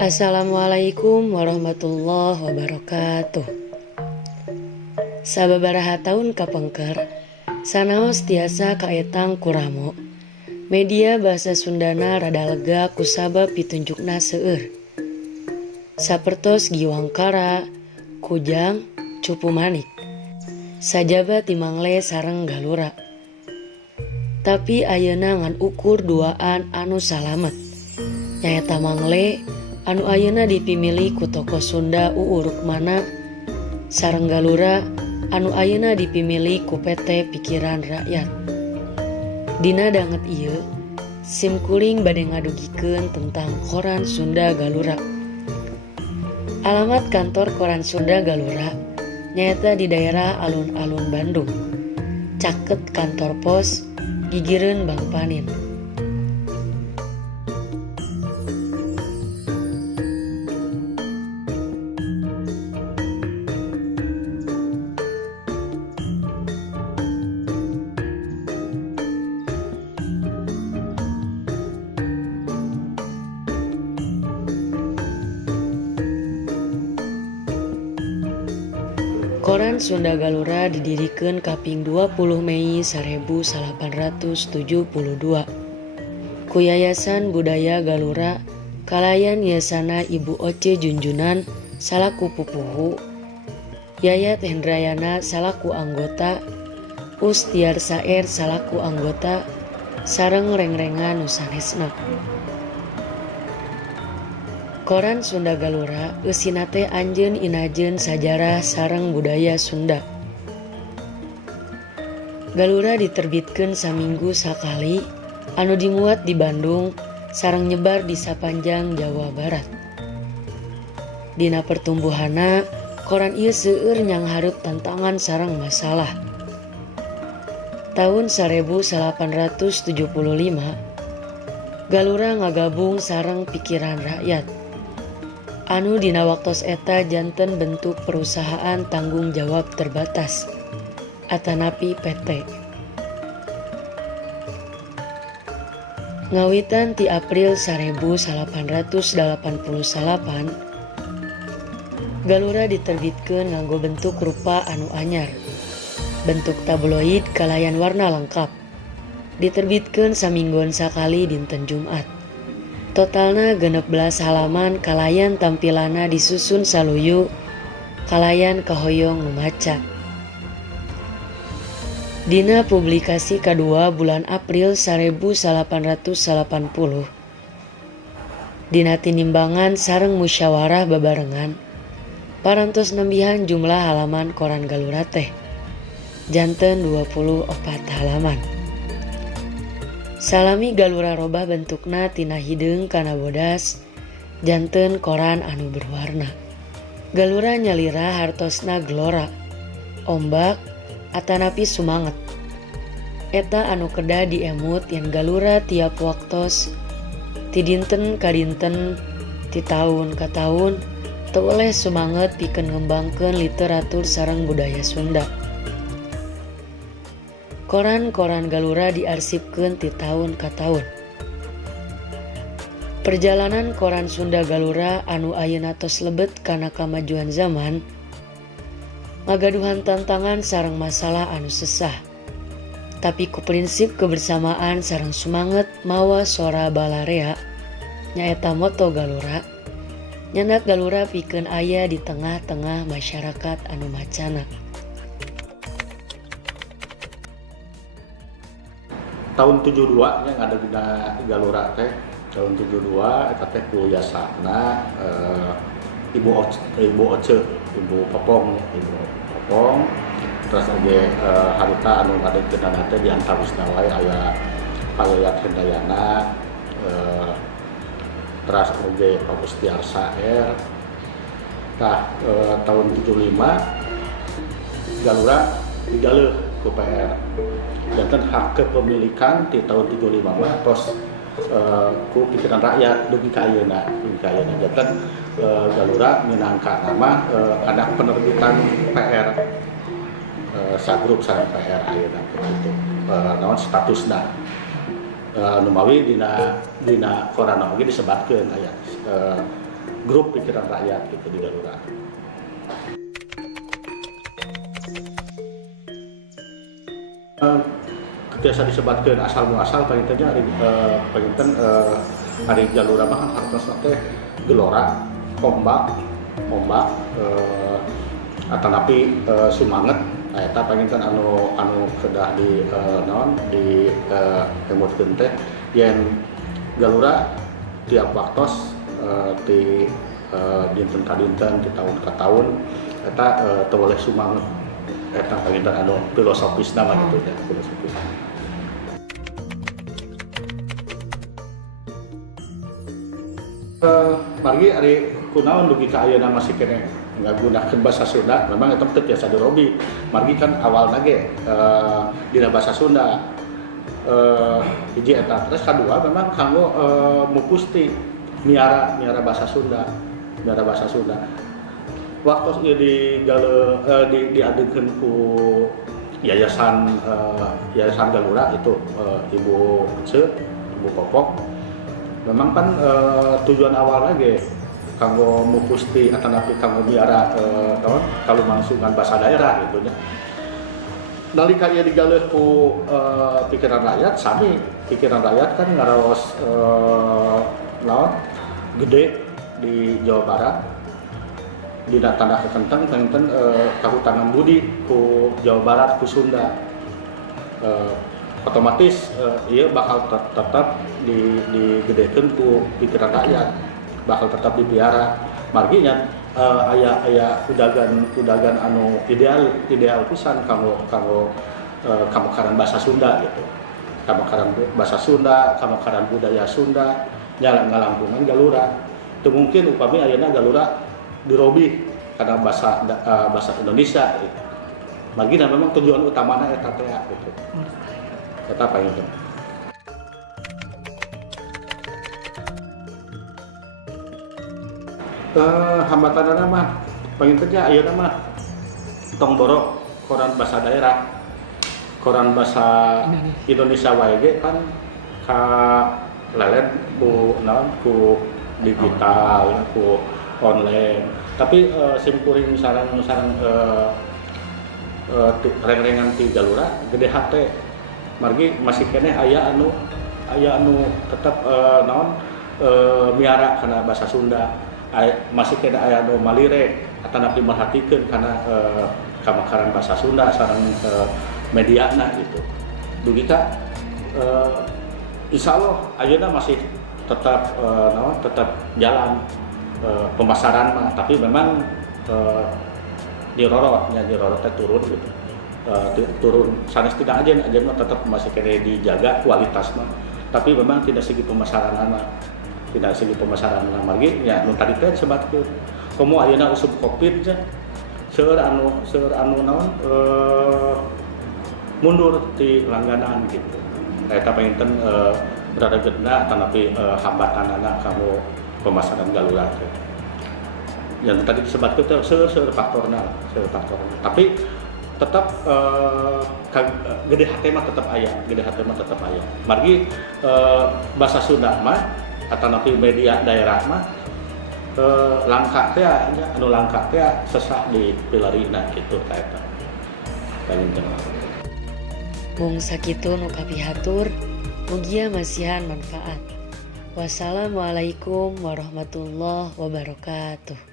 Assalamualaikum warahmatullahi wabarakatuh. Sababaraha taun kapengker, sanaos tiasa kaetang kuramo. Media bahasa Sundana rada lega kusabab pitunjukna seueur. Sapertos giwangkara, kujang, cupu manik. Sajaba timangle sareng galura. Tapi ayeuna ngan ukur duaan anu salamet. Nyaeta mangle anu ayeuna dipimili ku tokoh Sunda Rukmana sareng galura anu ayeuna dipimili ku PT Pikiran Rakyat. Dina danget ieu, sim kuring bade ngadugikeun tentang Koran Sunda Galura. Alamat kantor Koran Sunda Galura nyaeta di daerah alun-alun Bandung. Caket kantor pos gigireun Bang Panin. Koran Sunda Galura didirikan kaping 20 Mei 1872 ku Yayasan Budaya Galura kalayan yasana Ibu Oce Junjunan salaku pupuhu, Yayat Hendrayana salaku anggota, Ustiar Saer salaku anggota, sareng reng-rengan nusanesna. Koran Sunda Galura eusina teh anjeun inajeun sajarah sareng budaya Sunda. Galura diterbitkeun saminggu sakali anu dimuat di Bandung sareng nyebar di sapanjang Jawa Barat. Dina pertumbuhanna koran ieu seueur nyanghareup tantangan sareng masalah. Tahun 1875 Galura ngagabung sareng Pikiran Rakyat. Anu dina waktos eta janten bentuk perusahaan tanggung jawab terbatas atanapi PT. Ngawitan ti April 1888 Galura diterbitkeun nganggo bentuk rupa anu anyar, bentuk tabloid kalayan warna lengkap. Diterbitkeun saminggon sakali dinten Jumat. Totalna 16 halaman kalayan tampilana disusun saluyu kalayan kahoyong memaca. Dina publikasi kedua bulan April 1880 dina tinimbangan sareng musyawarah babarengan parantos nembihan jumlah halaman koran Galura teh janten 24 halaman. Salami Galura robah bentukna tina hideung kana bodas janten koran anu berwarna. Galura nyalira hartosna gelora, ombak, atanapi sumanget. Eta anu kedah diemut yen Galura tiap waktos ti dinten ka dinten ti taun ka taun teu oleh sumanget pikeun ngembangkeun literatur sareng budaya Sunda. Koran-koran Galura diarsipkeun ti taun ka taun. Perjalanan koran Sunda Galura anu ayeuna tos lebet kana kamajuan zaman ngagaduhan tantangan sareng masalah anu sesah. Tapi ku prinsip kebersamaan sareng sumanget mawa sora balarea nyaeta moto Galura. Nyandak Galura pikeun aya di tengah-tengah masyarakat anu macana. Tahun 72 nya ada di Galura teh tahun 72 eta teh ku yasana Ibu Oce, Ibu Popong terus age harita anu ngadeukkeunana teh di antawisna wae aya Pak Yayat Hendayana terus oge Pak Ustiar Saer. Tah tahun 75 Galura digaleuh ku PR. Janten hak kepemilikan di tahun 75 mah tos ku Pikiran Rakyat dugi ka ayeuna janten Galura minangka nama anak penerbitan PR sagrup sareng PR ayeuna kitu naon statusna nu mawi dina koran oge disebatkeun aya grup pikiran rakyat gitu di Galura. Biasa disebutkan asal muasal pengintennya hari Galura mah hartosna teh gelora ombak atanapi sumanget eta penginten anu kedah di naon di emutkeun teh yen Galura tiap waktos di dinten ka dinten di tahun ka tahun eta teu boleh sumanget eta penginten anu filosofisna mah gitu ya filosofis. Margi ari kunaon dugi ka ayeuna masih kene nggunakeun basa Sunda memang eta teu tiasa dirobi. Margi kan awalna ge dina basa Sunda hiji eta terus kadua memang kanggo mupusti miara basa Sunda. Waktu diadekeun ku yayasan Galura itu Ibu Ece, Ibu Popok. Memang kan tujuan awalnya ge kanggo mupusti atanapi kanggo miara kalumangsungan basa daerah gitu nya. Nalika ieu digaleuh ku pikiran rakyat sami pikiran rakyat kan ngaraos naon gede di Jawa Barat dina tanda kekenteng penginten kahutanan budi ku Jawa Barat ku Sunda. Otomatis ia bakal tetap digedekeun ku pikiran rakyat, bakal tetap dipiara. Marginya aya udagan anu ideal pisan kanggo kamakaran bahasa Sunda gitu. Kamakaran bahasa Sunda, kamakaran budaya Sunda nya ngalampungan Galura. Teu mungkin upami ayeuna Galura dirobi karena bahasa Indonesia gitu. Margina memang tujuan utamana eta teh gitu. Eta paling penting. Hambatanana mah pangintennya ayeuna mah tong borok koran bahasa daerah, koran bahasa Indonesia wae ge kan ka lelet ku naon ku digital, ku online. Tapi simkuring sareng reng-rengan ti Galura gede hate margi masih kene aya anu tetap naon miara kana bahasa Sunda masih kene aya anu malire atanapi merhatikeun kana kamakaran bahasa Sunda sareng mediana gitu dugi ka insyaallah ayeuna masih tetap jalan pemasaran mah tapi memang dirorotnya teh turun gitu. Turun sanes tidak aja mah tetap masih kena dijaga kualitasnya tapi memang tidak segi pemasaran margi ya nu tadi teh sebatkeun komo ayeuna usum Covid nya seueur anu naon mundur ti langganan gitu eta penginten radageutna tanapi hambatanana kamu pemasaran Galura teh yang tadi disebutkeun teh seueur faktorna tapi tetap gede hate mah tetap aya margi bahasa Sunda mah atanapi media daerah mah langka teh anu langka teh sesak di pilarina kitu ta eta panjenengan Bung sakitu nu kapihatur mugia masihan manfaat. Wassalamualaikum warahmatullahi wabarakatuh.